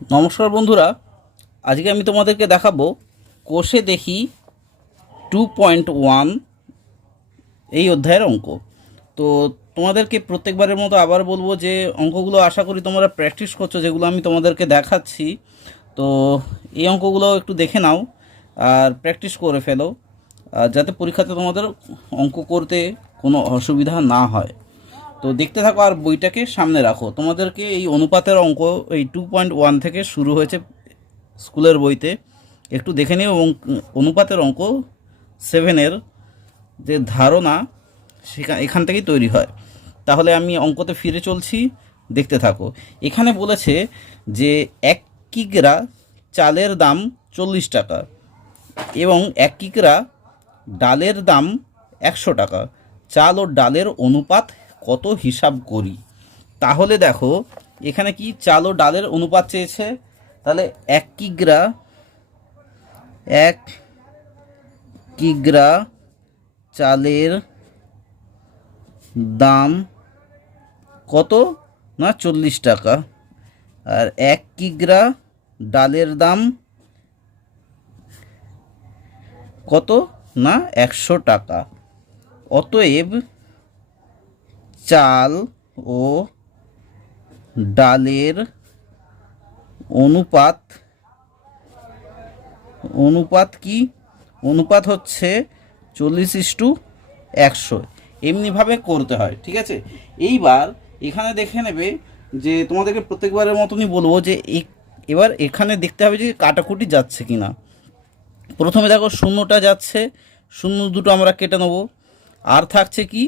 নমস্কার বন্ধুরা, আজকে আমি তোমাদেরকে দেখাবো কোষে দেখি 2.1 এই অধ্যায়ের অঙ্ক। তো তোমাদেরকে প্রত্যেকবারের মতো আবার বলবো যে অঙ্কগুলো আশা করি তোমরা প্র্যাকটিস করছো, যেগুলো আমি তোমাদেরকে দেখাচ্ছি। তো এই অঙ্কগুলো একটু দেখে নাও আর প্র্যাকটিস করে ফেলো, যাতে পরীক্ষাতে তোমাদের অঙ্ক করতে কোনো অসুবিধা না হয়। তো দেখতে থাকো আর বইটাকে সামনে রাখো। তোমাদেরকে এই অনুপাতের অঙ্ক এই 2.1 থেকে শুরু হয়েছে স্কুলের বইতে, একটু দেখে নিও। এবং অনুপাতের অঙ্ক 7-এর যে ধারণা এখান থেকেই তৈরি হয়। তাহলে আমি অঙ্কতে ফিরে চলছি, দেখতে থাকো। এখানে বলেছে যে 1 কিগ্রা চালের দাম 40 টাকা এবং 1 কিগ্রা ডালের দাম 100 টাকা। চাল ও ডালের অনুপাত কত হিসাব করি। তাহলে দেখো এখানে কি চাল ও ডালের অনুপাত চেয়েছে। তাহলে 1 কিগ্রা চালের দাম কত না 40 টাকা, আর 1 কিগ্রা ডালের দাম কত না 100 টাকা। অতএব চাল ও ডালের অনুপাত কি? অনুপাত হচ্ছে 40:100। এমনিভাবে করতে হয়, ঠিক আছে। এইবার এখানে দেখে নেবে যে তোমাদেরকে প্রত্যেকবারের মতনই বলবো যে এবার এখানে দেখতে হবে যে কাটাকুটি যাচ্ছে কি না। প্রথমে দেখো শূন্যটা যাচ্ছে, শূন্য দুটো আমরা কেটে নেব। আর থাকছে কি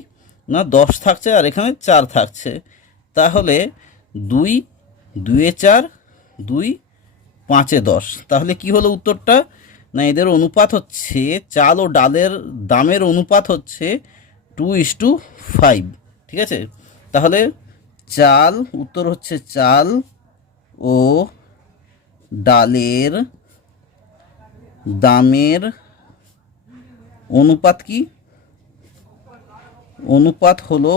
না 10 থাকছে, আর এখানে 4 থাকছে। তাহলে 2 2 4 2 5 10। তাহলে কি হলো উত্তরটা না এদের অনুপাত হচ্ছে, চাল ও ডালের দামের অনুপাত হচ্ছে 2:5। ঠিক আছে, তাহলে চাল উত্তর হচ্ছে চাল ও ডালের দামের অনুপাত কি? অনুপাত হলো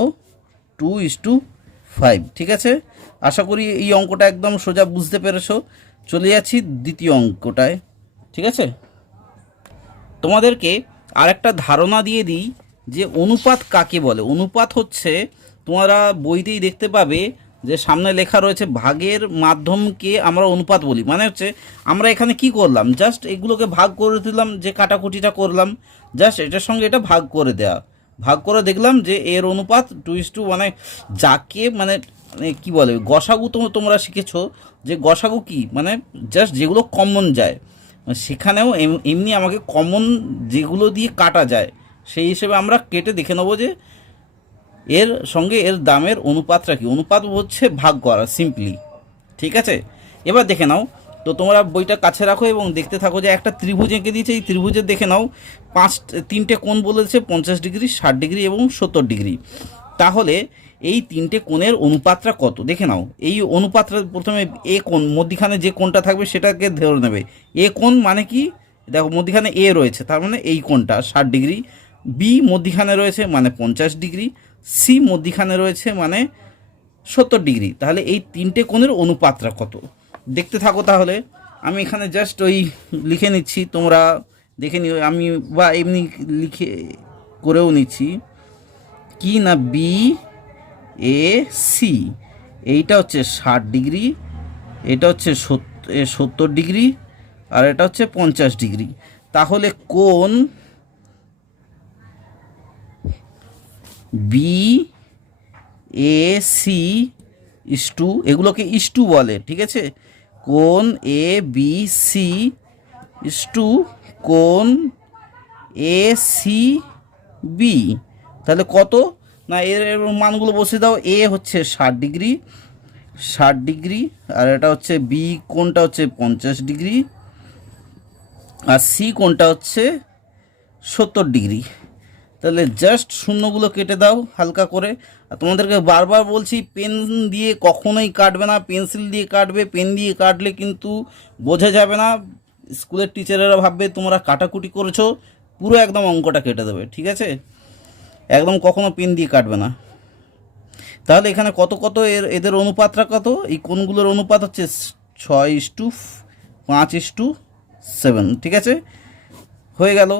2:5। ঠিক আছে, আশা করি এই অঙ্কটা একদম সোজা বুঝতে পেরেছো। চলে যাচ্ছি দ্বিতীয় অঙ্কটায়। ঠিক আছে, তোমাদেরকে আরেকটা ধারণা দিয়ে দিই যে অনুপাত কাকে বলে। অনুপাত হচ্ছে, তোমরা বইতেই দেখতে পাবে যে সামনে লেখা রয়েছে ভাগের মাধ্যমকে আমরা অনুপাত বলি। মানে হচ্ছে আমরা এখানে কি করলাম, জাস্ট এগুলোকে ভাগ করে দিলাম, যে কাটাকুটিটা করলাম জাস্ট এটার সঙ্গে এটা ভাগ করে দেওয়া। ভাগ করে দেখলাম যে এর অনুপাত 2:, মানে যাকে মানে কি বলে গসাগু, তোমরা শিখেছো যে গসাগু কি, মানে জাস্ট যেগুলো কমন যায়। সেখানেও এমনি আমাকে কমন যেগুলো দিয়ে কাটা যায় সেই হিসেবে আমরা কেটে দেখে নেবো যে এর সঙ্গে এর দামের অনুপাতটা কি। অনুপাত হচ্ছে ভাগ করা, সিম্পলি। ঠিক আছে, এবার দেখে নাও। তো তোমরা বইটা কাছে রাখো এবং দেখতে থাকো যে একটা ত্রিভুজ এঁকে দিয়েছে। এই ত্রিভুজের দেখে নাও 3টে কোণ বলেছে, 50 ডিগ্রি, 60 ডিগ্রি এবং 70 ডিগ্রি। তাহলে এই 3টে কোণের অনুপাতটা কত দেখে নাও। এই অনুপাতটা প্রথমে এ কোণ, মধ্যিখানে যে কোণটা থাকবে সেটাকে ধরে নেবে। এ কোণ মানে কি, দেখো মধ্যিখানে এ রয়েছে, তার মানে এই কোণটা 60 ডিগ্রি। বি মধ্যিখানে রয়েছে মানে 50 ডিগ্রি। সি মধ্যিখানে রয়েছে মানে 70 ডিগ্রি। তাহলে এই 3টে কোণের অনুপাতটা কত দেখতে থাকো। তাহলে আমি এখানে জাস্ট ওই লিখে নিচ্ছি, তোমরা দেখে নিও। আমি বা এমনি লিখে করেও নিচ্ছি কি না বি এ সি, এইটা হচ্ছে 60 ডিগ্রি, এটা হচ্ছে 70 ডিগ্রি, আর এটা হচ্ছে 50 ডিগ্রি। তাহলে কোণ বি এ সি ইস্টু, এগুলোকে ইস্টু বলে। ঠিক আছে, কোণ এ বি সি ইস্টু কোণ এ সি বি। তাহলে কত না এর মানগুলো বসে দাও। এ হচ্ছে 60 ডিগ্রি, 60 ডিগ্রি, আর এটা হচ্ছে বি কোণটা হচ্ছে 50 ডিগ্রি, আর সি কোণটা হচ্ছে 70 ডিগ্রি। তাহলে জাস্ট শূন্যগুলো কেটে দাও হালকা করে। আর তোমাদেরকে বারবার বলছি, পেন দিয়ে কখনোই কাটবে না, পেন্সিল দিয়ে কাটবে। পেন দিয়ে কাটলে কিন্তু বোঝা যাবে না, স্কুলের টিচারেরা ভাববে তোমরা কাটাকুটি করেছো, পুরো একদম অঙ্কটা কেটে দেবে। ঠিক আছে, একদম কখনো পেন দিয়ে কাটবে না। তাহলে এখানে কত কত এদের অনুপাতটা কত, এই কোণগুলোর অনুপাত হচ্ছে 6:5:7, ঠিক আছে, হয়ে গেল।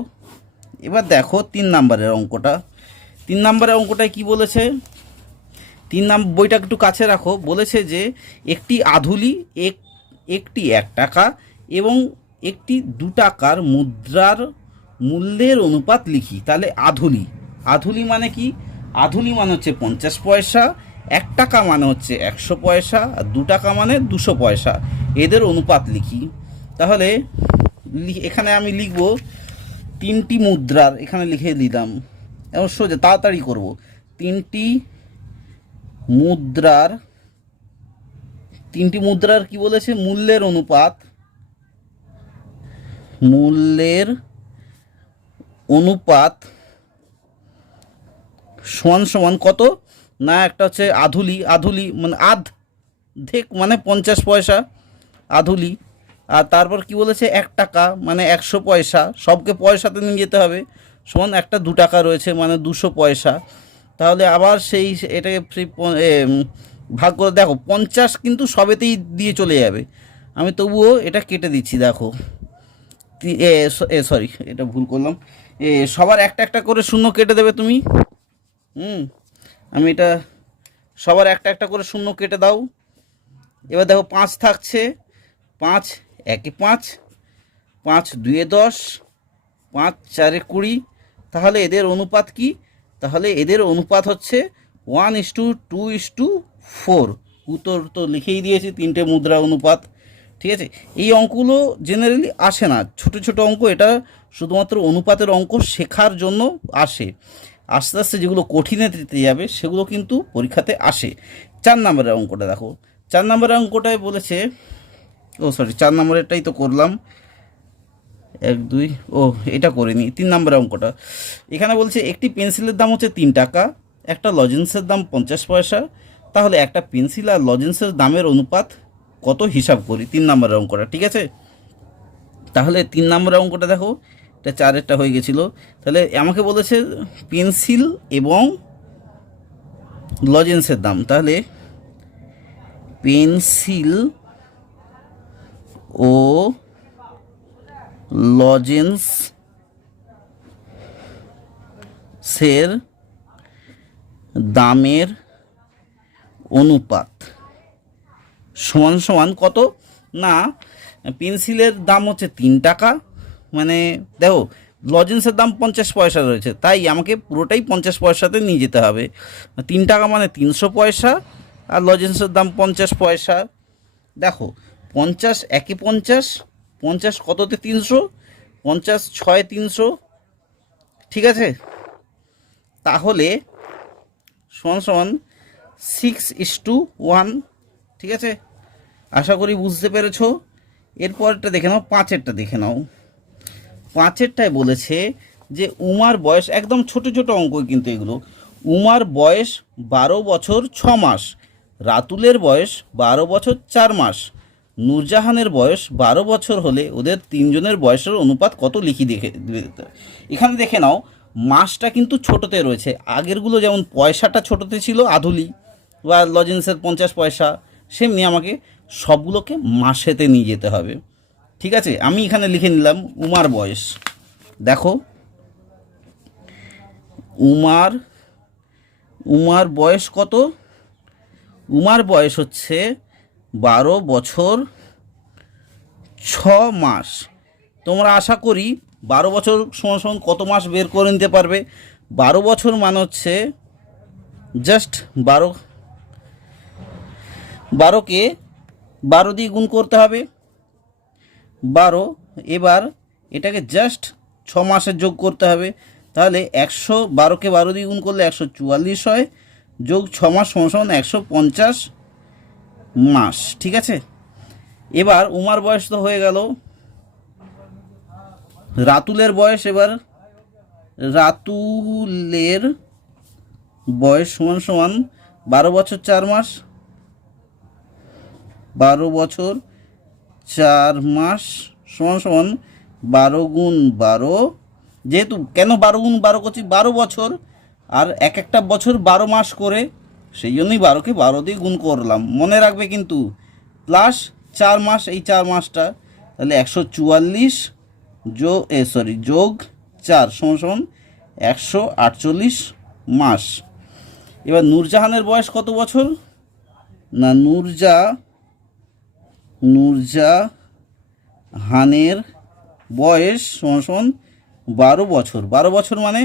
এবার দেখো 3 নম্বরের অঙ্কটা। 3 নম্বরের অঙ্কটায় কি বলেছে, 3 নম্বর বইটা একটু কাছে রাখো। বলেছে যে একটি আধুলি, একটি 1 টাকা এবং একটি 2 টাকার মুদ্রার মূল্যের অনুপাত লিখি। তাহলে আধুলি মানে কি? আধুলি মানে হচ্ছে 50 পয়সা, 1 টাকা মানে হচ্ছে 100 পয়সা, আর 2 টাকা মানে 200 পয়সা। এদের অনুপাত লিখি। তাহলে এখানে আমি লিখব 3টি মুদ্রার, এখানে লিখে দিলাম, এবং সোজা তাড়াতাড়ি করব। 3টি মুদ্রার কি বলেছে? মূল্যের অনুপাত সমান সমান কত না, একটা হচ্ছে আধুলি মানে আধেক মানে 50 পয়সা আধুলি, আর তারপর কি বলেছে 1 টাকা মানে 100 পয়সা, সবকে পয়সাতে নিয়ে যেতে হবে, সমান একটা 2 টাকা রয়েছে মানে 200 পয়সা। তাহলে আবার এটাকে ভাগ করে দেখো, 50 কিন্তু সবেতেই দিয়ে চলে যাবে, আমি তবুও এটা কেটে দিচ্ছি। দেখো সরি, এটা ভুল করলাম। সবার একটা একটা করে শূন্য কেটে দেবে তুমি। আমি এটা সবার একটা একটা করে শূন্য কেটে দাও। এবার দেখো 5 থাকছে, 5 1 5, 5 2 10, 5 4 20। তাহলে এদের অনুপাত কি? তাহলে এদের অনুপাত হচ্ছে 1:2:4। উত্তর তো লিখেই দিয়েছি, 3টে মুদ্রা অনুপাত, ঠিক আছে। এই অঙ্কগুলো জেনারেলি আসে না, ছোট ছোট অঙ্ক, এটা শুধুমাত্র অনুপাতের অঙ্ক শেখার জন্য আসে। আস্তে আস্তে যেগুলো কঠিনে দিতে যাবে সেগুলো কিন্তু পরীক্ষাতে আসে। 4 নম্বরের অঙ্কটা দেখো। 4 নম্বরের অঙ্কটায় বলেছে, 4 নম্বরেরটাই তো করলাম, 1 2, এটা করিনি। 3 নম্বরের অঙ্কটা এখানে বলছে একটি পেন্সিলের দাম হচ্ছে 3 টাকা, একটা লজেন্সের দাম 50 পয়সা। তাহলে একটা পেন্সিল আর লজেন্সের দামের অনুপাত কত হিসাব করি। 3 নম্বরের অঙ্কটা, ঠিক আছে। তাহলে 3 নম্বরের অঙ্কটা দেখো, এটা 4-এরটা হয়ে গেছিলো। তাহলে আমাকে বলেছে পেন্সিল এবং লজেন্সের দাম। তাহলে পেন্সিল ও লজেন্সের দামের অনুপাত সমান সমান কত না, পেন্সিলের দাম হচ্ছে 3 টাকা, মানে দেখো লজেন্সের দাম 50 পয়সা রয়েছে, তাই আমাকে পুরোটাই 50 পয়সাতে নিয়ে যেতে হবে। 3 টাকা মানে 300 পয়সা, আর লজেন্সের দাম 50 পয়সা। দেখো 50 1 50, 50 কততে 300, 50 6 300, ঠিক আছে। তাহলে সমান সমান 6:1, ঠিক আছে। আশা করি বুঝতে পেরেছো। এরপরটা দেখে নাও, 5-এরটা দেখে নাও। 5-এরটায় বলেছে যে উমার বয়স, একদম ছোট ছোট অঙ্ক কিন্তু এগুলো। উমার বয়স 12 বছর 6 মাস, রাতুলের বয়স 12 বছর 4 মাস, নূরজাহানের বয়স 12 বছর হলে ওদের 3 জনের বয়সের অনুপাত কত লিখি দেখে। এখানে দেখে নাও মাসটা কিন্তু ছোটোতে রয়েছে, আগেরগুলো যেমন পয়সাটা ছোটোতে ছিল আধুলি বা লজেন্সের 50 পয়সা, সেমনি আমাকে সবগুলোকে মাসেতে নিয়ে যেতে হবে, ঠিক আছে। আমি এখানে লিখে নিলাম উমার বয়স। দেখো উমার বয়স কত? উমার বয়স হচ্ছে 12 বছর 6 মাস। তোমরা আশা করি 12 বছর সমান সমান কত মাস বের করে নিতে পারবে। 12 বছর মানে হচ্ছে জাস্ট 12কে 12 দিয়ে গুণ করতে হবে, 12। এবার এটাকে জাস্ট 6 মাসের যোগ করতে হবে। তাহলে 112কে 12 দিয়ে গুণ করলে 144 হয়, যোগ 6 মাস সমান সমান 150 মাস, ঠিক আছে। এবার উমার বয়স তো হয়ে গেল। রাতুলের বয়স, এবার রাতুলের বয়স সমান সমান 12 বছর 4 মাস, 12 বছর 4 মাস সমান সমান 12 গুণ 12, যেহেতু কেন 12 গুণ 12 করছি, 12 বছর আর এক একটা বছর 12 মাস করে, সেই জন্যই 12কে 12 দিয়ে গুণ করলাম, মনে রাখবে কিন্তু, প্লাস 4 মাস, এই 4 মাসটা, তাহলে 144 যোগ 4 সমান 148 মাস। এবার নূরজাহানের বয়স কত বছর? না, নূরজাহানের বয়স সমান 12 বছর। 12 বছর মানে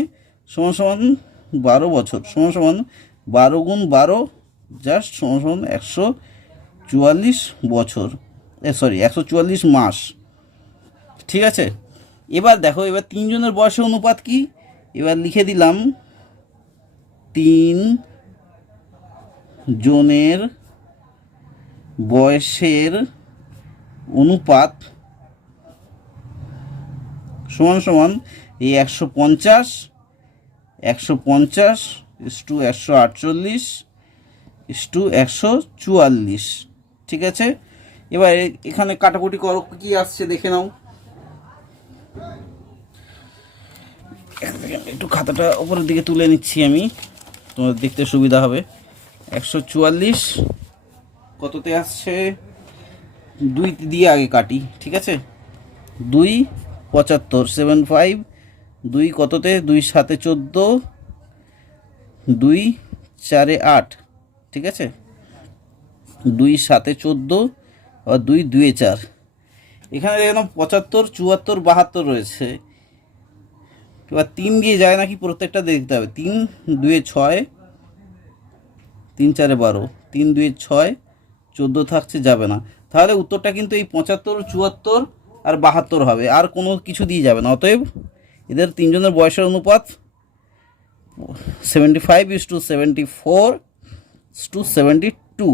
সমান 12 বছর সমান 12 গুণ 12 জাস্ট সমান 144 বছর, 144 মাস। ঠিক আছে, এবার দেখো, এবার তিনজনের বয়সের অনুপাত কি? এবার লিখে দিলাম 3 জনের বয়সের অনুপাত সমান এই 150 ইস্টু 148 ইস্টু 144। ঠিক আছে, এবার এখানে কাটাকুটি করো, কি আসছে দেখে নাও। একটু খাতাটা উপরের দিকে তুলে নিচ্ছি আমি, তোমার দেখতে সুবিধা হবে। 144 কততে আসছে? 2 দিয়ে আগে কাটি, ঠিক আছে। 2 75, 75, 2 কততে? 2 7 14, 2 4 8, ঠিক আছে। 2 7 14 আর 2 2 4। এখানে দেখলাম 75, 74, 72 রয়েছে। এবার 3 দিয়ে যায় নাকি প্রত্যেকটা দেখতে হবে। 3 2 6, 3 4 12, 3 2 6, 14 থাকছে, যাবে না। তাহলে উত্তরটা কিন্তু এই 75, 74 আর 72 হবে, আর কোনো কিছু দিয়ে যাবে না। অতএব এদের তিনজনের বয়সের অনুপাত 75:74:72।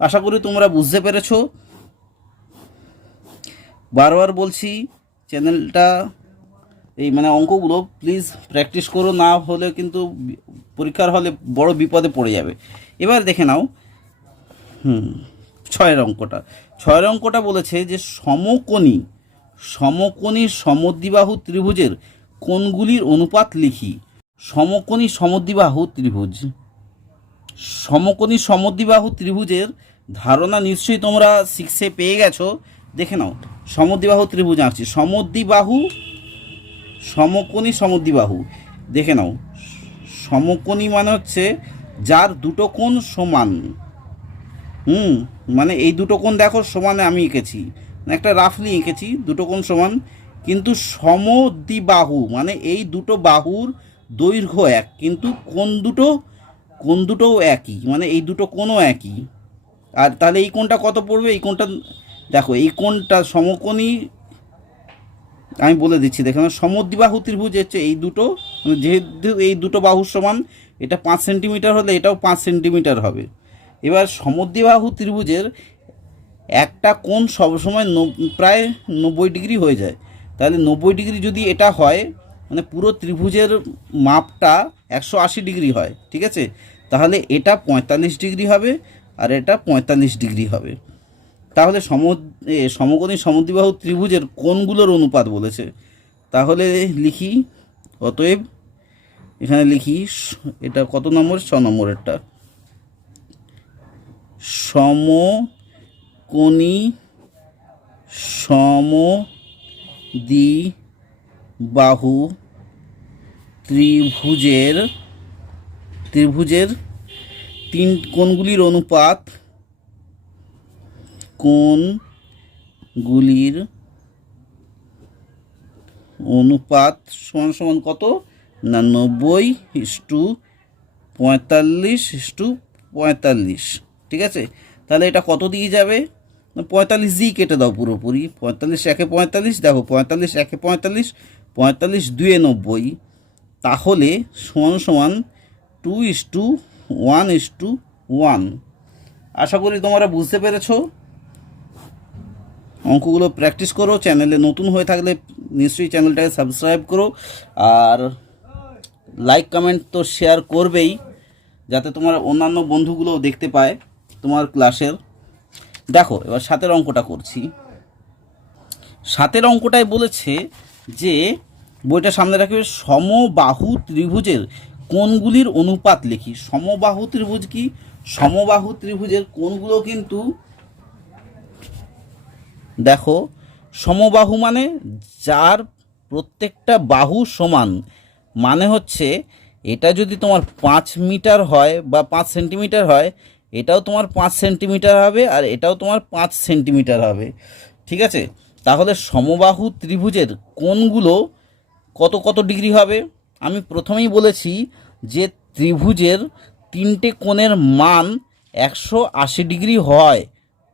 আশা করি তোমরা বুঝতে পেরেছো। বারবার বলছি, চ্যানেলটা এই মানে অঙ্কগুলো প্লিজ প্র্যাকটিস করো, না হলে কিন্তু পরীক্ষার হলে বড় বিপদে পড়ে যাবে। এবার দেখে নাও 6 অঙ্কটা বলেছে যে সমকোণী সমদ্বিবাহু ত্রিভুজের কোণগুলির অনুপাত লিখি। সমকোণী সমদ্বিবাহু ত্রিভুজের ধারণা নিশ্চয়ই তোমরা 6-এ পেয়ে গেছো। দেখে নাও, সমদ্বিবাহু ত্রিভুজ আঁকছি। সমকোণী দেখে নাও, সমকোণী মানে হচ্ছে যার দুটো কোণ সমান। মানে এই দুটো কোণ দেখো সমানে আমি এঁকেছি, একটা রাফলি এঁকেছি, দুটো কোণ সমান। কিন্তু সমদ্বিবাহু মানে এই দুটো বাহুর দৈর্ঘ্য এক, কিন্তু কোণ দুটোও একই, মানে এই দুটো কোণও একই। আর তাহলে এই কোণটা কত পড়বে? এই কোণটা দেখো, এই কোণটা সমকোণী, আমি বলে দিচ্ছি। দেখো, সমদ্বিবাহু ত্রিভুজ হচ্ছে এই দুটো, যেহেতু এই দুটো বাহুর সমান, এটা 5 সেন্টিমিটার হলে এটাও 5 সেন্টিমিটার হবে। এবার সমদ্বিবাহু ত্রিভুজের একটা কোণ সবসময় প্রায় 90 ডিগ্রি হয়ে যায়। তাহলে 90 ডিগ্রি যদি এটা হয়, মানে পুরো ত্রিভুজের মাপটা 180 ডিগ্রি হয়, ঠিক আছে। তাহলে এটা 45 ডিগ্রি হবে আর এটা 45 ডিগ্রি হবে। তাহলে সমকোণী সমদ্বিবাহু ত্রিভুজের কোণগুলোর অনুপাত বলেছে। তাহলে লিখি, অতএব এখানে লিখি, এটা কত নম্বর? 6 নম্বরেরটা। সমকোণী সমদ্বিবাহু ত্রিভুজের 3 কোণগুলির অনুপাত সমান কত? না 90:45:45, ঠিক আছে। তাহলে এটা কত দিয়ে যাবে? 45 দিয়ে কেটে দাও পুরোপুরি। 45 একে 45, দেখো 45 একে 45, 45 2 90, তাহলে সমান 2:1:1। আশা করি তোমরা বুঝতে পেরেছো। অঙ্কগুলো প্র্যাকটিস করো। চ্যানেলে নতুন হয়ে থাকলে নিশ্চয়ই চ্যানেলটাকে সাবস্ক্রাইব করো, আর লাইক কমেন্ট তো শেয়ার করবেই, যাতে তোমার অন্যান্য বন্ধুগুলোও দেখতে পায় তোমার ক্লাসের। দেখো, এবার 7 অঙ্কটা করছি। 7 অঙ্কটায় বলেছে যে, বইটা সামনে রাখবে, সমবাহু ত্রিভুজের কোণগুলির অনুপাত লিখি। সমবাহু ত্রিভুজ কি? সমবাহু ত্রিভুজের কোণগুলো কিন্তু দেখো, সমবাহু মানে যার প্রত্যেকটা বাহু সমান, মানে হচ্ছে এটা যদি তোমার 5 মিটার হয় বা 5 সেন্টিমিটার হয়, এটাও তোমার 5 সেন্টিমিটার হবে, আর এটাও তোমার 5 সেন্টিমিটার হবে। ঠিক আছে, তাহলে সমবাহু ত্রিভুজের কোণগুলো কত কত ডিগ্রি হবে? আমি প্রথমেই বলেছি যে ত্রিভুজের তিনটে কোণের মান 180 ডিগ্রি হয়।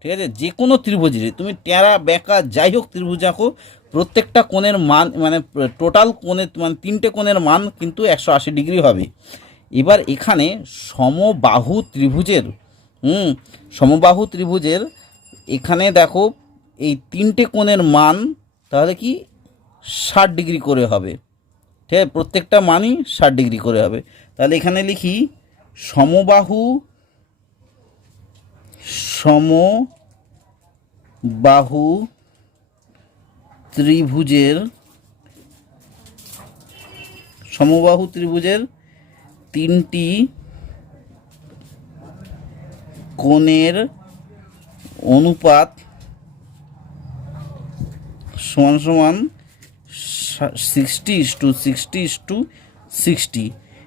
ঠিক আছে, যে কোনো ত্রিভুজের তুমি টেরা বেঁকা যাই হোক ত্রিভুজ আঁকো, প্রত্যেকটা কোণের মান মানে টোটাল কোণের মানে তিনটে কোণের মান কিন্তু 180 ডিগ্রি হবে। এবার এখানে সমবাহু ত্রিভুজের সমবাহু ত্রিভুজের এখানে দেখো এই তিনটে কোণের মান তাহলে কি 60 ডিগ্রি করে হবে। ঠিক আছে, প্রত্যেকটা মানই 60 ডিগ্রি করে হবে। তাহলে এখানে লিখি সমবাহু সমবাহু ত্রিভুজের তিনটি কোণের অনুপাত সমান সমান 60:60:60।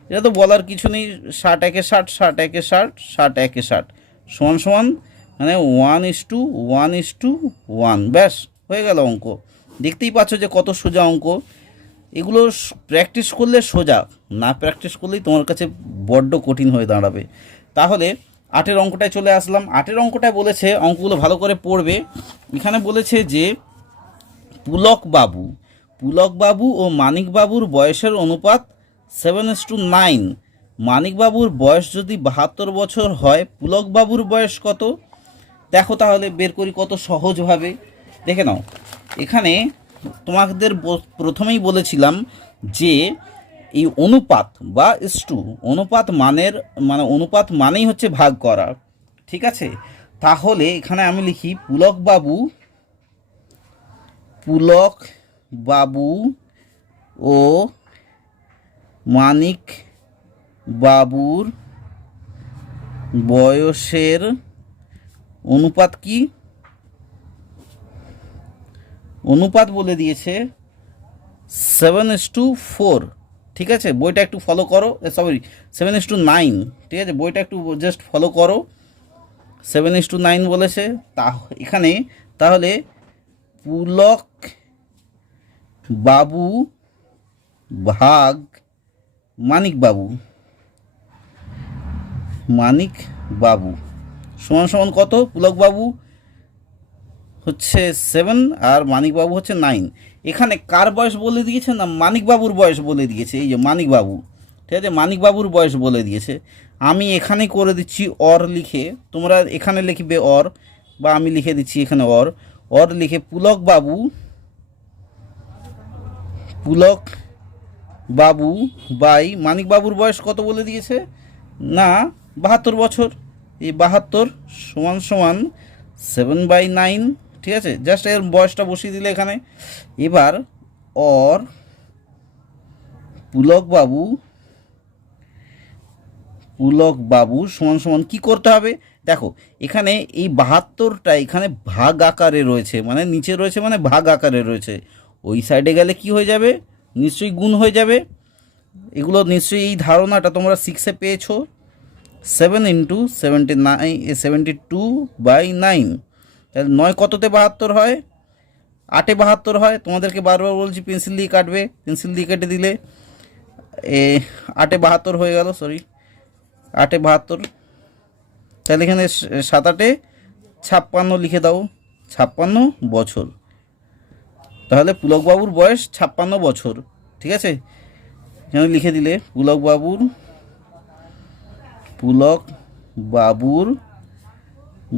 এটা তো বলার কিছু নেই, 60 × 60 60 × 60 60 × 60 সমান সমান মানে 1:1:1। ব্যাস হয়ে গেল অঙ্ক। দেখতেই পাচ্ছ যে কত সোজা অঙ্ক। এগুলো প্র্যাকটিস করলে সোজা, না প্র্যাকটিস করলেই তোমার কাছে বড্ড কঠিন হয়ে দাঁড়াবে। তাহলে 8-এর অঙ্কটায় চলে আসলাম। 8-এর অঙ্কটায় বলেছে, অঙ্কগুলো ভালো করে পড়বে। এখানে বলেছে যে পুলকবাবু ও মানিকবাবুর বয়সের অনুপাত 7:9। মানিকবাবুর বয়স যদি 72 বছর হয়, পুলকবাবুর বয়স কত? দেখো তাহলে বের করি কত সহজভাবে। দেখে নাও, এখানে তোমাদের প্রথমেই বলেছিলাম যে এই অনুপাত বা অনুপাত অনুপাত মানেই হচ্ছে ভাগ করা। ঠিক আছে, তাহলে এখানে আমি লিখি পুলকবাবু ও মানিক বাবুর বয়সের অনুপাত কি? অনুপাত বলে দিয়েছে 7:4। ঠিক আছে, বইটা একটু ফলো করো, সরি 7:9। ঠিক আছে, বইটা একটু জাস্ট ফলো করো। 7:9 বলেছে। এখানে তাহলে পুলক বাবু ভাগ মানিক বাবু সমান সমান কত? পুলক বাবু হচ্ছে 7 আর মানিকবাবু হচ্ছে 9। এখানে কার বয়স বলে দিয়েছে? না, মানিকবাবুর বয়স বলে দিয়েছে। এই যে মানিকবাবু, ঠিক আছে, মানিকবাবুর বয়স বলে দিয়েছে। আমি এখানে করে দিচ্ছি অর লিখে, তোমরা এখানে লিখবে অর, বা আমি লিখে দিচ্ছি এখানে অর লিখে পুলকবাবু বাই মানিকবাবুর বয়স কত বলে দিয়েছে? না, 72 বছর। এই 72 সমান সমান 7/9। ঠিক আছে, জাস্ট এর বয়সটা বসিয়ে দিলে এখানে। এবার অর পুলকবাবু সমান সমান কী করতে হবে? দেখো, এখানে এই 72টা এখানে ভাগ আকারে রয়েছে, মানে নিচে রয়েছে মানে ভাগ আকারে রয়েছে। ওই সাইডে গেলে কি হয়ে যাবে? নিশ্চয়ই গুণ হয়ে যাবে। এগুলো নিশ্চয়ই এই ধারণাটা তোমরা 6-এ পেয়েছো। 7 × 72/9। তাহলে 9 কততে 72 হয়? 8-এ 72 হয়। তোমাদেরকে বারবার বলছি পেন্সিল দিয়ে কাটবে, পেন্সিল দিয়ে কেটে দিলে 8-এ 72 হয়ে গেল, সরি 8-এ 72। তাহলে এখানে 7-8-এ 56 লিখে দাও, 56 বছর। তাহলে পুলকবাবুর বয়স 56 বছর। ঠিক আছে, এখানে লিখে দিলে পুলকবাবুর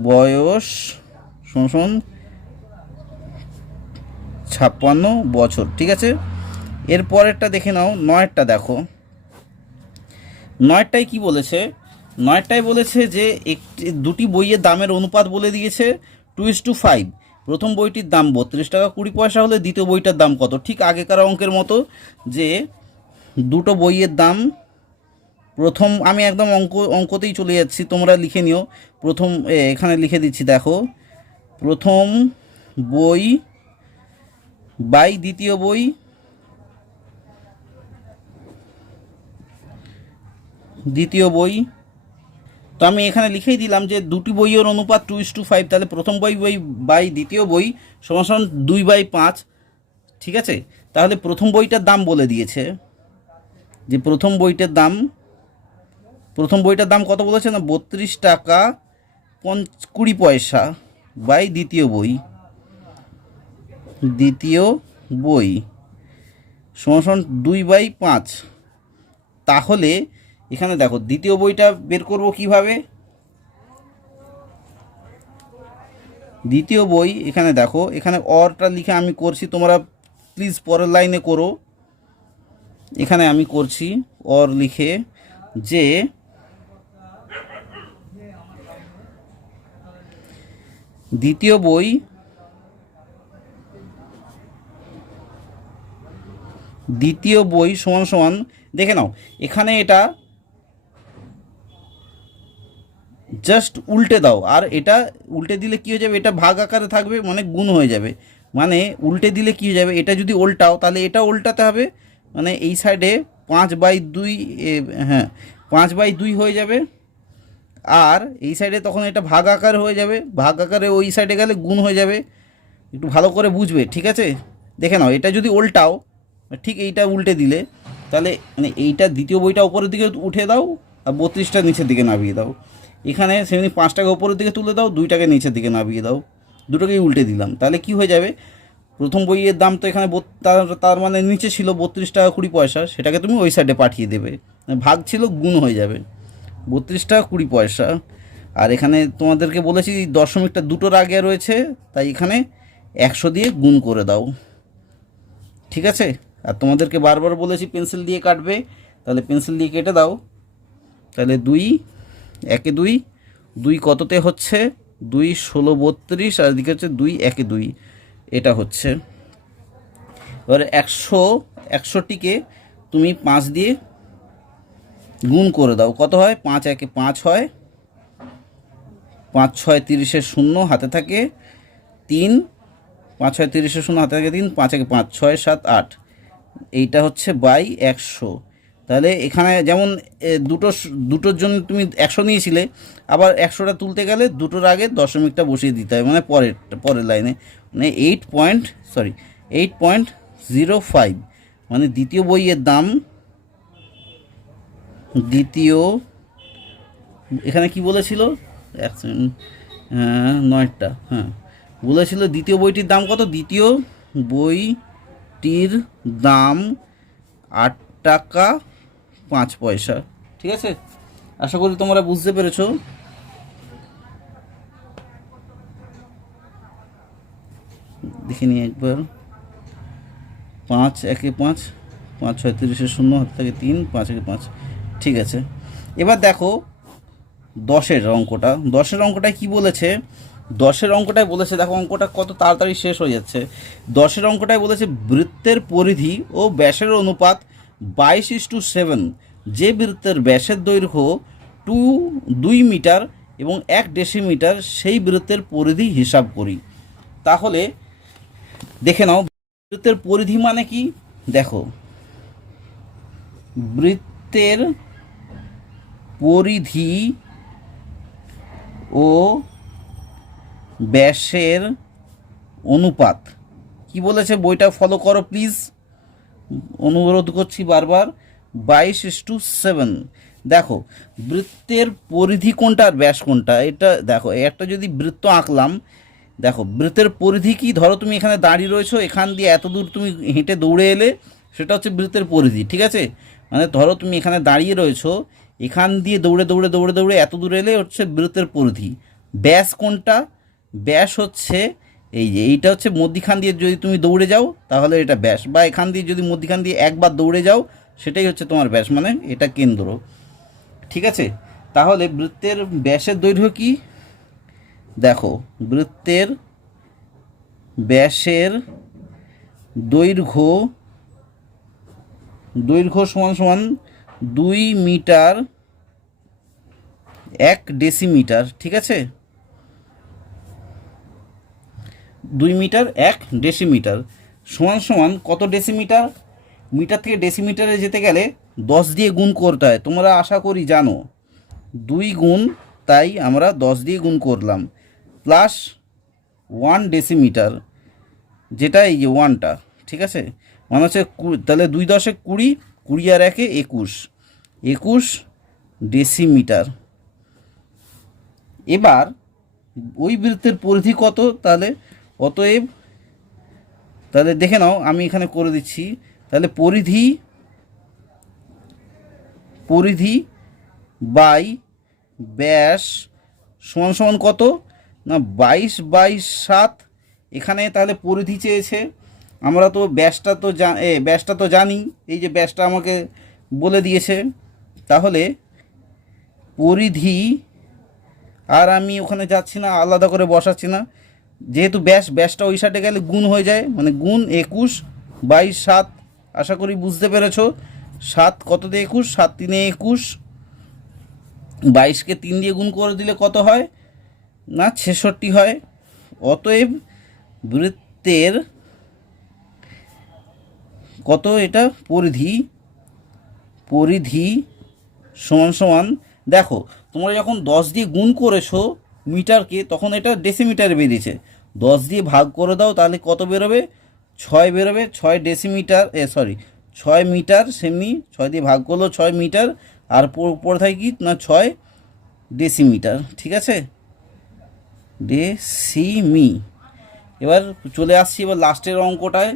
বয়স সমান 56 বছর। ঠিক আছে, এর পরেরটা দেখে নাও, 9-টা দেখো। 9টায় কি বলেছে? 9টায় বলেছে যে দুটি বইয়ের দামের অনুপাত বলে দিয়েছে 2:5। প্রথম বইটির দাম 32 টাকা 20 পয়সা হলে দ্বিতীয় বইটার দাম কত? ঠিক আগেকার অঙ্কের মতো, যে দুটো বইয়ের দাম, প্রথম আমি একদম অঙ্কতেই চলে যাচ্ছি, তোমরা লিখে নিও। প্রথম এখানে লিখে দিচ্ছি, দেখো প্রথম বই বাই দ্বিতীয় বই তো আমি এখানে লিখেই দিলাম যে দুটি বইয়ের অনুপাত 2:5, তাহলে প্রথম বই বাই দ্বিতীয় বই সমান সমান 2/5। ঠিক আছে, তাহলে প্রথম বইটার দাম বলে দিয়েছে যে প্রথম বইটার দাম কত বলেছে না, 32 টাকা 20 পয়সা বাই দ্বিতীয় বই সমান সমান 2/5। তাহলে এখানে দেখো দ্বিতীয় বইটা বের করব কিভাবে। দ্বিতীয় বই এখানে দেখো, এখানে অরটা লিখে আমি করছি, তোমরা প্লিজ পরের লাইনে করো। এখানে আমি করছি অর লিখে যে দ্বিতীয় বই সমান সমান, দেখে নাও এখানে এটা জাস্ট উল্টে দাও, আর এটা উল্টে দিলে কী হয়ে যাবে, এটা ভাগ আকারে থাকবে মানে গুণ হয়ে যাবে। মানে উল্টে দিলে কী হয়ে যাবে, এটা যদি উল্টাও তাহলে এটা উল্টাতে হবে, মানে এই সাইডে 5/2, হ্যাঁ 5/2 হয়ে যাবে, আর এই সাইডে তখন এটা ভাগ আকারে হয়ে যাবে, ভাগ আকারে ওই সাইডে গেলে গুণ হয়ে যাবে। একটু ভালো করে বুঝবে, ঠিক আছে। দেখে নাও এটা যদি উল্টাও, ঠিক এইটা উল্টে দিলে তাহলে মানে এইটা দ্বিতীয় বইটা উপরের দিকে উঠে দাও আর 32টা নিচের দিকে নামিয়ে দাও। এখানে সেমনি 5 টাকা উপরের দিকে তুলে দাও, 2 টাকা নিচের দিকে নামিয়ে দাও, দুটোকেই উল্টে দিলাম। তাহলে কি হয়ে যাবে, প্রথম বইয়ের দাম তো এখানে তার মানে নিচে ছিল 32 টাকা 20 পয়সা, সেটাকে তুমি ওই সাইডে পাঠিয়ে দেবে, ভাগ ছিল গুণ হয়ে যাবে 32 টাকা 20 পয়সা। আর এখানে তোমাদেরকে বলেছি দশমিকটা দুটোর আগে রয়েছে, তাই এখানে 100 দিয়ে গুণ করে দাও, ঠিক আছে। আর তোমাদেরকে বারবার বলেছি পেন্সিল দিয়ে কাটবে, তাহলে পেন্সিল দিয়ে কেটে দাও। তাহলে 2 1 2 2 কততে হচ্ছে, 2 16 32, আর এদিকে হচ্ছে 2 1 2, এটা হচ্ছে। এবারে 100টিকে তুমি 5 দিয়ে গুণ করে দাও, কত হয়, 5 1 5 হয়, 5 6 30 শূন্য হাতে থাকে 3, 5 6 30 শূন্য হাতে থাকে 3, 5 1 5 6 7 8, এইটা হচ্ছে বাই 100। তাহলে এখানে যেমন দুটোর জন্য তুমি 100 নিয়েছিলে, আবার 100টা তুলতে গেলে দুটোর আগে দশমিকটা বসিয়ে দিতে হয়, মানে পরের লাইনে, মানে 8.05, মানে দ্বিতীয় বইয়ের দাম, এখানে কি বলেছিল, 9টা, হ্যাঁ বলেছিল দ্বিতীয় বইটির দাম কত, দ্বিতীয় বইটির দাম 8 টাকা 5 পয়সা। ঠিক আছে, আশা করি তোমরা বুঝতে পেরেছো। দেখে নিই একবার, 5 1 5, 5 6 30 শূন্য হাতে থাকে 3, 5 1 5, ঠিক আছে। এবার দেখো 10-এর অঙ্কটায় কি বলেছে, 10-এর অঙ্কটায় বলেছে, দেখো অঙ্কটা কত তাড়াতাড়ি শেষ হয়ে যাচ্ছে। 10-এর অঙ্কটায় বলেছে বৃত্তের পরিধি ও ব্যাসের অনুপাত 22:7, যে বৃত্তের ব্যাসের দৈর্ঘ্য 2 মিটার এবং 1 ডেসিমিটার, সেই বৃত্তের পরিধি হিসাব করি। তাহলে দেখে নাও বৃত্তের পরিধি মানে কি, দেখো বৃত্তের পরিধি ও ব্যাসের অনুপাত কি বলেছে, বইটা ফলো করো প্লিজ, অনুরোধ করছি বারবার। 22:7, দেখো বৃত্তের পরিধি কোনটা আর ব্যাস কোনটা, এটা দেখো একটা যদি বৃত্ত আঁকলাম, দেখো বৃত্তের পরিধি কি, ধরো তুমি এখানে দাঁড়িয়ে রয়েছো, এখান দিয়ে এত দূর তুমি হেঁটে দৌড়ে এলে, সেটা হচ্ছে বৃত্তের পরিধি, ঠিক আছে। মানে ধরো তুমি এখানে দাঁড়িয়ে রয়েছো, এখান দিয়ে দৌড়ে দৌড়ে দৌড়ে দৌড়ে এত দূর এলে হচ্ছে বৃত্তের পরিধি। ব্যাস কোনটা, ব্যাস হচ্ছে এই যে এইটা হচ্ছে মধ্যিখান দিয়ে যদি তুমি দৌড়ে যাও তাহলে এটা ব্যাস, বা এখান দিয়ে যদি মধ্যিখান দিয়ে একবার দৌড়ে যাও সেটাই হচ্ছে তোমার ব্যাস, মানে এটা কেন্দ্র, ঠিক আছে। তাহলে বৃত্তের ব্যাসের দৈর্ঘ্য কি, দেখো বৃত্তের ব্যাসের দৈর্ঘ্য সমান সমান 2 মিটার 1 ডেসিমিটার, ঠিক আছে। 2 মিটার 1 ডেসিমিটার সমান সমান কত ডেসিমিটার? মিটার থেকে ডেসিমিটারে যেতে গেলে 10 দিয়ে গুণ করতে হয়, তোমরা আশা করি জানো। 2 গুণ, তাই আমরা 10 দিয়ে গুণ করলাম, প্লাস 1 ডেসিমিটার, যেটা এই যে 1টা, ঠিক আছে, মানে হচ্ছে তাহলে 2 10 20, 20 আর 1 21, 21 ডেসিমিটার। এবার ওই বৃত্তের পরিধি কত? তাহলে অতএব, তাহলে দেখে নাও, আমি এখানে করে দিচ্ছি। তাহলে পরিধি বাই ব্যাস সমান সমান কত না 22/7। এখানে তাহলে পরিধি চেয়েছে, আমরা তো ব্যাসটা তো জানি, এই যে ব্যাসটা আমাকে বলে দিয়েছে। তাহলে পরিধি, আর আমি ওখানে যাচ্ছি না, আলাদা করে বসাচ্ছি না, যেহেতু ব্যাসটা ওই সাইডে গেলে গুণ হয়ে যায়, মানে গুণ 21/7। আশা করি বুঝতে পেরেছো। 7 কত দিয়ে 21, 7 3 21, 22কে 3 দিয়ে গুণ করে দিলে কত হয় না 66 হয়। অতএব বৃত্তের কত এটা পরিধি সমান সমান, দেখো তোমরা যখন 10 দিয়ে গুণ করেছো মিটারকে, তখন এটা ডেসিমিটারে বেরিয়েছে। 10 দিয়ে ভাগ করে দাও, তাহলে কত বেরোবে? 6 বেরোবে। 6 ডেসিমিটার, 6 মিটার সেমি, 6 দিয়ে ভাগ করলো 6 মিটার, আর পরে থাকে কি না 6 ডেসিমিটার, ঠিক আছে, ডেসিমি। এবার চলে আসছি এবার লাস্টের অঙ্কটায়।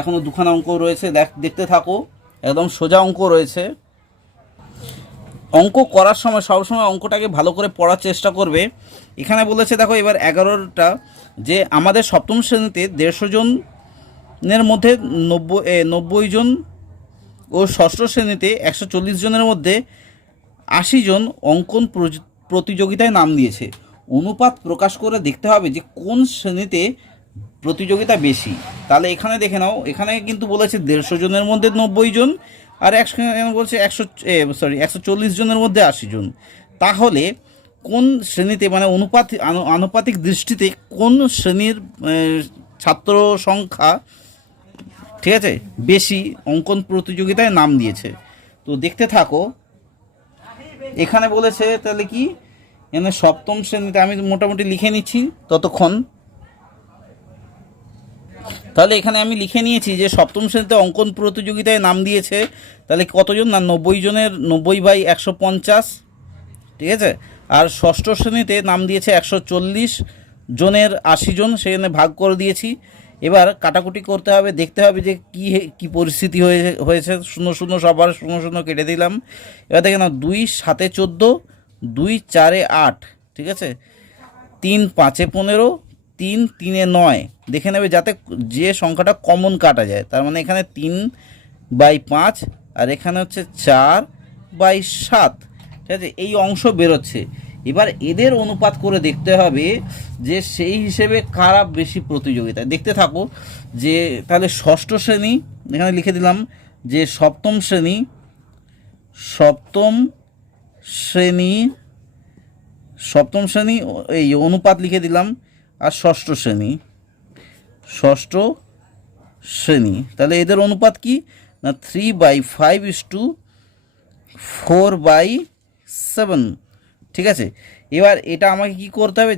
এখনও দুখানা অঙ্ক রয়েছে, দেখতে থাকো, একদম সোজা অঙ্ক রয়েছে। অঙ্ক করার সময় সবসময় অঙ্কটাকে ভালো করে পড়ার চেষ্টা করবে। এখানে বলেছে দেখো এবার 11টা, যে আমাদের সপ্তম শ্রেণীতে 150 জনের মধ্যে 90 জন ও ষষ্ঠ শ্রেণীতে 140 জনের মধ্যে 80 জন অঙ্কন প্রতিযোগিতায় নাম দিয়েছে। অনুপাত প্রকাশ করে দেখতে হবে যে কোন শ্রেণীতে প্রতিযোগিতা বেশি। তাহলে এখানে দেখে নাও, এখানে কিন্তু বলেছে 150 জনের মধ্যে 90 জন, আর বলছে 140 জনের মধ্যে 80 জন। তাহলে কোন শ্রেণীতে, মানে আনুপাতিক দৃষ্টিতে কোন শ্রেণীর ছাত্র সংখ্যা, ঠিক আছে, বেশি অঙ্কন প্রতিযোগিতায় নাম দিয়েছে? তো দেখতে থাকো। এখানে বলেছে তাহলে কি, এখানে সপ্তম শ্রেণীতে, আমি মোটামুটি লিখে নিচ্ছি ততক্ষণ। তাহলে এখানে আমি লিখে নিয়েছি যে সপ্তম শ্রেণীতে অঙ্কন প্রতিযোগিতায় নাম দিয়েছে, তাহলে কতজন না 90 জনের 90/150, ঠিক আছে। আর ষষ্ঠ শ্রেণীতে নাম দিয়েছে 140 জনের 80 জন, সেখানে ভাগ করে দিয়েছি। এবার কাটাকুটি করতে হবে, দেখতে হবে যে কি পরিস্থিতি হয়েছে। 0 0 সবার 0 0 কেটে দিলাম। এবার দেখে না 2 7 14, 2 4 8, ঠিক আছে, 3 5 15, 3 3 9। দেখে নেবে যাতে যে সংখ্যাটা কমন কাটা যায়। তার মানে এখানে 3/5, আর এখানে হচ্ছে 4/7, ঠিক আছে, এই অংশ বেরোচ্ছে। এবার এদের অনুপাত করে দেখতে হবে যে সেই হিসেবে কারা বেশি প্রতিযোগিতা। দেখতে থাকো যে তাহলে ষষ্ঠ শ্রেণী, এখানে লিখে দিলাম যে সপ্তম শ্রেণী এই অনুপাত লিখে দিলাম। আর ষষ্ঠ শ্রেণী, তাহলে এদের অনুপাত কি না 3/5:4/7, ঠিক আছে। এবার এটা আমাকে কি করতে হবে,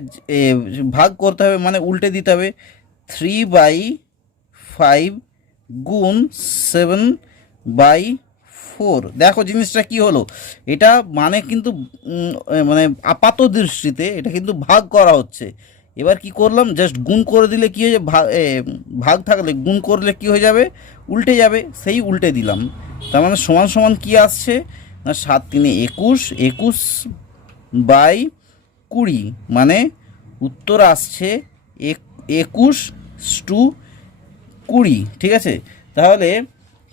ভাগ করতে হবে, মানে উল্টে দিতে হবে। 3/5 গুণ 7/4। দেখো জিনিসটা কি হলো, এটা মানে কিন্তু মানে আপাত দৃষ্টিতে এটা কিন্তু ভাগ করা হচ্ছে। এবার কি করলাম, জাস্ট গুণ করে দিলে কি হয়ে যাবে, ভাগ থাকলে গুণ করলে কি হয়ে যাবে, উল্টে যাবে, সেই উল্টে দিলাম। তার মানে সমান সমান কি আসছে না 7 3 21, 21/20, মানে উত্তর আসছে 21:20, ঠিক আছে। তাহলে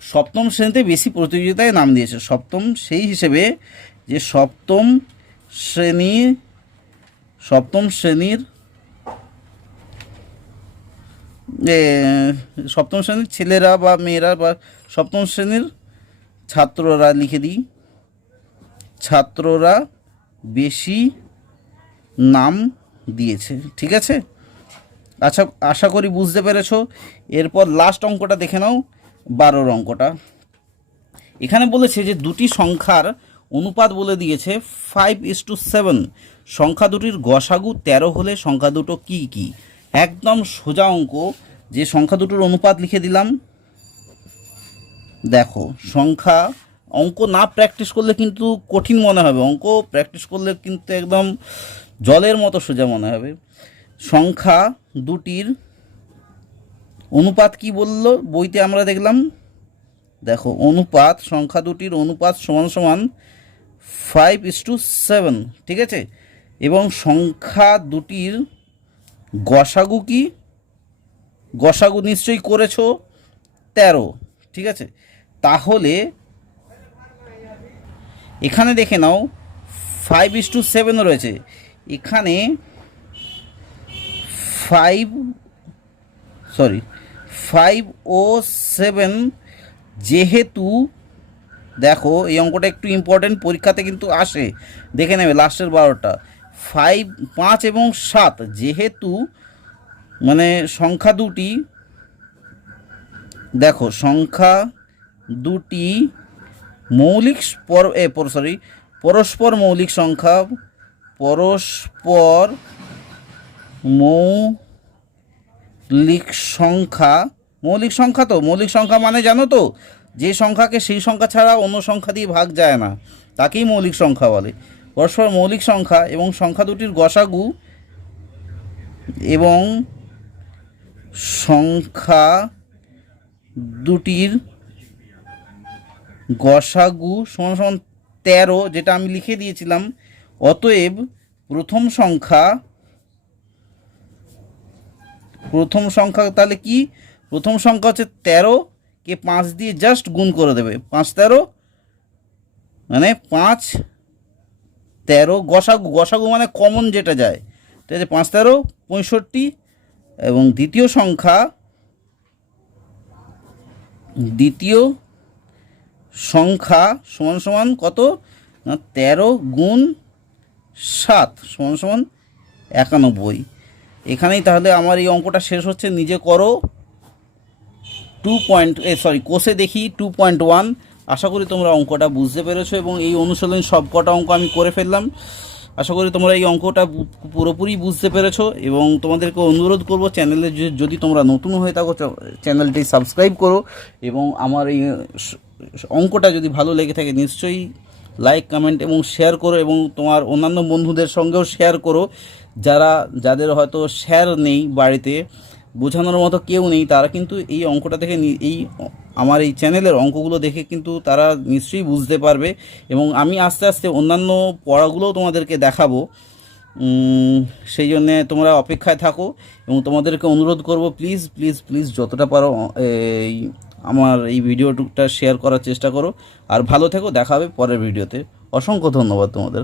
সপ্তম শ্রেণীতে বেশি প্রতিযোগিতায় নাম দিয়েছে সপ্তম, সেই হিসেবে যে সপ্তম শ্রেণীর ছেলেরা বা মেয়েরা, বা সপ্তম শ্রেণীর ছাত্ররা, লিখে দিই, ছাত্ররা বেশি নাম দিয়েছে, ঠিক আছে। আচ্ছা, আশা করি বুঝতে পেরেছো। এরপর লাস্ট অঙ্কটা দেখে নাও, 12 অঙ্কটা। এখানে বলেছে যে দুটি সংখ্যার অনুপাত বলে দিয়েছে 5:7। সংখ্যা দুটির গসাগু 13 হলে সংখ্যা দুটো কি কি। একদম সোজা অঙ্ক, যে সংখ্যা দুটোর অনুপাত লিখে দিলাম। দেখো, সংখ্যা অঙ্ক না প্র্যাকটিস করলে কিন্তু কঠিন মনে হবে, অঙ্ক প্র্যাকটিস করলে কিন্তু একদম জলের মতো সোজা মনে হবে। সংখ্যা দুটির অনুপাত কি বললো বইতে আমরা দেখলাম। দেখো, অনুপাত, সংখ্যা দুটির অনুপাত সমান সমান 5:7, ঠিক আছে। এবং সংখ্যা দুটির গসাগু কি, গসাগু নিশ্চয়ই করেছো 13, ঠিক আছে। তাহলে এখানে দেখে নাও 5:7 রয়েছে, এখানে 5 ও 7 যেহেতু, দেখো এই অঙ্কটা একটু ইম্পর্টেন্ট, পরীক্ষাতে কিন্তু আসে, দেখে নেবে লাস্টের 12টা। 5 এবং 7 যেহেতু মানে সংখ্যা দুটি, দেখো সংখ্যা দুটি মৌলিক পরস্পর মৌলিক সংখ্যা, পরস্পর মৌলিক সংখ্যা। মৌলিক সংখ্যা তো, মৌলিক সংখ্যা মানে জানো তো, যে সংখ্যাকে সেই সংখ্যা ছাড়া অন্য সংখ্যা দিয়ে ভাগ যায় না, তাকেই মৌলিক সংখ্যা বলে। পরস্পর মৌলিক সংখ্যা এবং সংখ্যা দুটির গসাগু, এবং সংখ্যা দুটির গসাগু সমান সমান 13, যেটা আমি লিখে দিয়েছিলাম। অতএব প্রথম সংখ্যা তাহলে কি, প্রথম সংখ্যা হচ্ছে 13কে 5 দিয়ে জাস্ট গুণ করে দেবে, 5 13 মানে 5 13 গসাগু মানে কমন যেটা যায়, ঠিক আছে, 5 13 65। এবং দ্বিতীয় সংখ্যা সমান সমান কত না, 13 গুণ 7 সমান সমান 91। এখানেই তাহলে আমার এই অঙ্কটা শেষ হচ্ছে, নিজে করো। কোষে দেখি 2.1। আশা করি তোমরা অঙ্কটা বুঝতে পেরেছো এবং এই অনুশীলন সব কটা অঙ্ক আমি করে ফেললাম। আশা করি তোমরা এই অঙ্কটা পুরোপুরি বুঝতে পেরেছো এবং তোমাদেরকে অনুরোধ করব, চ্যানেলে যদি তোমরা নতুন হয়ে থাকো চ্যানেলটি সাবস্ক্রাইব করো, এবং আমার এই অঙ্কটা যদি ভালো লেগে থাকে নিশ্চয়ই লাইক, কমেন্ট এবং শেয়ার করো, এবং তোমার অন্যান্য বন্ধুদের সঙ্গেও শেয়ার করো, যাদের হয়তো শেয়ার নেই, বাড়িতে বোঝানোর মতো কেউ নেই, তারা কিন্তু এই অঙ্কটা দেখে, এই আমার এই চ্যানেলের অঙ্কগুলো দেখে কিন্তু তারা নিশ্চয়ই বুঝতে পারবে। এবং আমি আস্তে আস্তে অন্যান্য পড়াগুলোও তোমাদেরকে দেখাবো, সেই জন্যে তোমরা অপেক্ষায় থাকো। এবং তোমাদেরকে অনুরোধ করব, প্লিজ প্লিজ প্লিজ যতটা পারো এই আমার এই ভিডিওটা শেয়ার করার চেষ্টা করো। আর ভালো থেকো, দেখা হবে পরের ভিডিওতে। অসংখ্য ধন্যবাদ তোমাদের।